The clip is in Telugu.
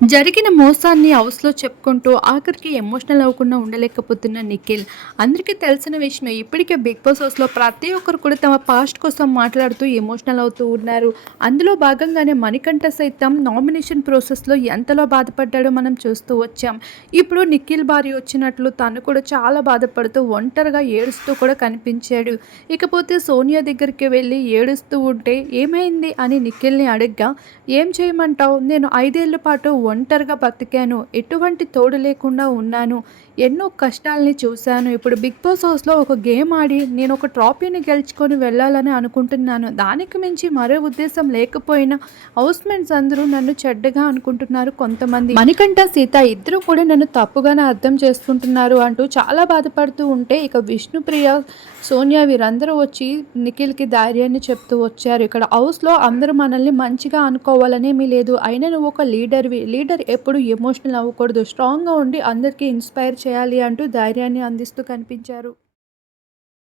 జరిగిన మోసాన్ని హౌస్‌లో చెప్పుకుంటూ ఆఖరికి ఎమోషనల్ అవ్వకుండా ఉండలేకపోతున్న నిఖిల్. అందరికీ తెలిసిన విషయమే. ఇప్పటికే 'బిగ్ బాస్' హౌస్‌లో ప్రతి ఒక్కరు కూడా తమ పాస్ట్ కోసం మాట్లాడుతూ ఎమోషనల్ అవుతూ ఉన్నారు. అందులో భాగంగానే మణికంఠ సైతం నామినేషన్ ప్రాసెస్‌లో ఎంతలో బాధపడ్డాడో మనం చూస్తూ వచ్చాం. ఇప్పుడు నిఖిల్ భార్య వచ్చినట్లు తను కూడా చాలా బాధపడుతూ ఒంటరిగా ఏడుస్తూ కూడా కనిపించాడు. ఇకపోతే సోనియా దగ్గరికి వెళ్ళి ఏడుస్తూ ఉంటే ఏమైంది అని నిఖిల్‌ని అడగ్గా, "ఏం చేయమంటావు? నేను 5 ఏళ్ల పాటు ఒంటరిగా బతికాను. ఎటువంటి తోడు లేకుండా ఉన్నాను. ఎన్నో కష్టాల్ని చూశాను. ఇప్పుడు 'బిగ్ బాస్' హౌస్‌లో ఒక గేమ్ ఆడి నేను ఒక ట్రోఫీని గెలుచుకొని వెళ్ళాలని అనుకుంటున్నాను. దానికి మించి మరో ఉద్దేశం లేకపోయినా హౌస్‌మేట్స్ అందరూ నన్ను చెడ్డగా అనుకుంటున్నారు కొంతమంది. మణికంఠ, సీత ఇద్దరు కూడా నన్ను తప్పుగానే అర్థం చేసుకుంటున్నారు" అంటూ చాలా బాధపడుతూ ఉంటే ఇక విష్ణుప్రియ, సోనియా వీరందరూ వచ్చి నిఖిల్‌కి ధైర్యాన్ని చెప్తూ వచ్చారు. ఇక్కడ హౌస్‌లో అందరూ మనల్ని మంచిగా అనుకోవాలనేమీ లేదు. అయినా నువ్వు ఒక లీడర్‌వి. లీడర్ ఎప్పుడు ఎమోషనల్ అవ్వకూడదు. స్ట్రాంగ్‌గా ఉండి అందరికీ ఇన్‌స్పైర్ చేయాలి అంటూ ధైర్యాన్ని అందిస్తూ కనిపించారు.